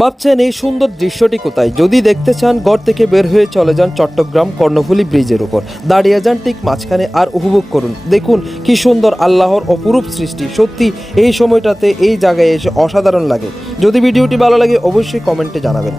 ভাবছেন এই সুন্দর দৃশ্যটি কোথায়? যদি দেখতে চান ঘর থেকে বের হয়ে চলে যান চট্টগ্রাম কর্ণফুলী ব্রিজের উপর, দাঁড়িয়ে যান ঠিক মাঝখানে আর উপভোগ করুন। দেখুন কি সুন্দর আল্লাহর অপরূপ সৃষ্টি। সত্যি এই সময়টাতে এই জায়গায় এসে অসাধারণ লাগে। যদি ভিডিওটি ভালো লাগে অবশ্যই কমেন্টে জানাবেন।